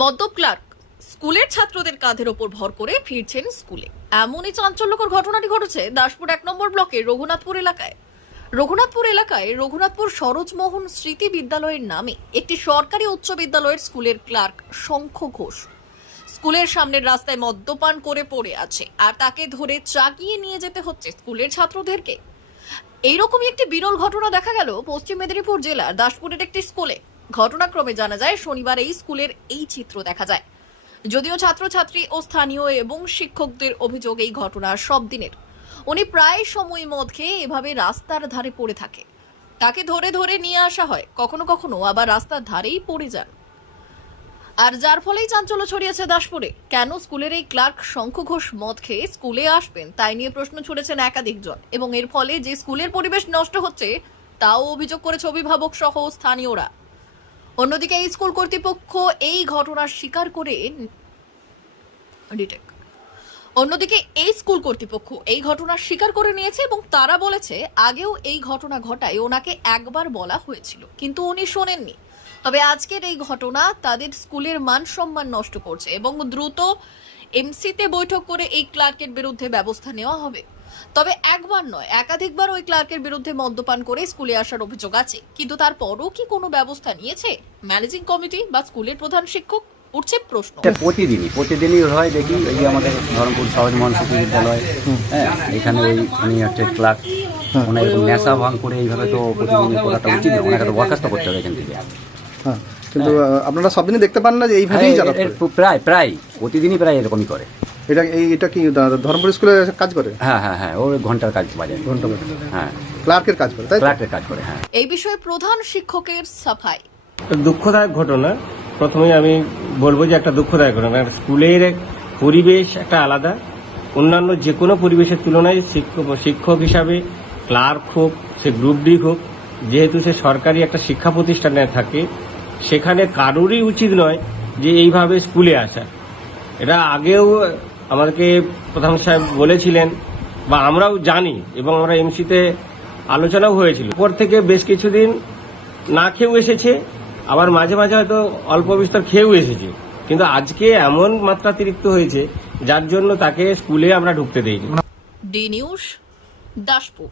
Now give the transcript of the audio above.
মদ্যপ ক্লার্ক স্কুলের ছাত্রদের কাঁধের ওপর ভর করে ফিরছেন স্কুলে। এমনই চাঞ্চল্যকর ঘটনাটি ঘটেছে দাসপুর এক নম্বর ব্লকের রঘুনাথপুর এলাকায়। রঘুনাথপুর এলাকায় রঘুনাথপুর সরোজমোহন স্মৃতি বিদ্যালয়ের নামে একটি সরকারি উচ্চ বিদ্যালয়ের স্কুলের ক্লার্ক শঙ্খ ঘোষ স্কুলের সামনের রাস্তায় মদ্যপান করে পড়ে আছে আর তাকে ধরে চাগিয়ে নিয়ে যেতে হচ্ছে স্কুলের ছাত্রদেরকে। এইরকমই একটি বিরল ঘটনা দেখা গেল পশ্চিম মেদিনীপুর জেলার দাসপুরের একটি স্কুলে। ঘটনাক্রমে জানা যায়, শনিবার এই স্কুলের এই চিত্র দেখা যায়। যদিও ছাত্রছাত্রী ও স্থানীয় এবং শিক্ষকদের অভিযোগ এই ঘটনা সব দিনের। উনি প্রায় সময় মদ খেয়ে এভাবে রাস্তার ধারে পড়ে থাকে। তাকে ধরে ধরে নিয়ে আসা হয়। কখনো কখনো আবার রাস্তার ধারেই পড়ে যান। আর যার ফলেই চাঞ্চল্য ছড়িয়েছে দাসপুরে। কেন স্কুলের এই ক্লার্ক শঙ্খ ঘোষ মদ খেয়ে স্কুলে আসবেন, তাই নিয়ে প্রশ্ন ছুড়েছেন একাধিকজন। এবং এর ফলে যে স্কুলের পরিবেশ নষ্ট হচ্ছে, তাও অভিযোগ করেছে অভিভাবক সহ স্থানীয়রা। অন্যদিকে এই স্কুল কর্তৃপক্ষ এই ঘটনার স্বীকার করে ডিটেক অন্যদিকে এই স্কুল কর্তৃপক্ষ এই ঘটনার স্বীকার করে নিয়েছে এবং তারা বলেছে, আগেও এই ঘটনা ঘটায় ওনাকে একবার বলা হয়েছিল, কিন্তু উনি শোনেননি। তবে আজকের এই ঘটনা তাদের স্কুলের মান সম্মান নষ্ট করছে এবং দ্রুত এমসিতে বৈঠক করে এই ক্লার্কের বিরুদ্ধে ব্যবস্থা নেওয়া হবে। তবে একবার নয়, একাধিকবার ওই ক্লার্কের বিরুদ্ধে মদ্যপান করে স্কুলে আসার অভিযোগ আছে। কিন্তু তারপরও কি কোনো ব্যবস্থা নিয়েছে? ম্যানেজিং কমিটি বা স্কুলের প্রধান শিক্ষক? উঠছে প্রশ্ন। প্রতিদিনই প্রতিদিনই হয় দেখি এই যে আমাদের ধরমপুর সহজ মহান শিশু বিদ্যালয় হ্যাঁ এখানে ওই উনি হচ্ছে ক্লার্ক ওনার এরকম নেশা ভাঙ করে এইভাবে তো প্রতিদিনই করাটা উচিত না ওনাকে তো বরখাস্ত করতে হবে এখান থেকে। হ্যাঁ কিন্তু আপনারা সব দিনই দেখতে পান না যে এইভাবেই হ্যাঁ, প্রায় প্রায় প্রতিদিনই প্রায় এরকমই করে। এটা এই এটা কি ধর্মপুর স্কুলে কাজ করে? হ্যাঁ হ্যাঁ হ্যাঁ ও ঘণ্টার কাজ বাজে ঘণ্টা। হ্যাঁ। ক্লার্কের কাজ করে তাই ক্লার্কের কাজ করে হ্যাঁ। এই বিষয়ে প্রধান শিক্ষকের সাফাই। দুঃখদায়ক ঘটনা। প্রথমে আমি বলব যে একটা দুঃখদায়ক ঘটনা। কারণ স্কুলের পরিবেশ একটা আলাদা। অন্যান্য যে কোনো পরিবেশের তুলনায় শিক্ষক শিক্ষক হিসাবে ক্লার্ক হোক, সে গ্রুপ ডি হোক, যেহেতু সে সরকারি একটা শিক্ষা প্রতিষ্ঠানে থাকে, সেখানে কারোরই উচিত নয় যে এইভাবে স্কুলে আসা। এটা আগেও আমাদেরকে প্রধান সাহেব বলেছিলেন বা আমরাও জানি এবং আমরা এমসিতে আলোচনাও হয়েছিল। পর থেকে বেশ কিছুদিন না খেয়েও এসেছে আবার মাঝে মাঝে হয়তো অল্প বিস্তর খেয়েও এসেছে। কিন্তু আজকে এমন মাত্রাতিরিক্ত হয়েছে, যার জন্য তাকে স্কুলে আমরা ঢুকতে দেইনি। D news, Daspur.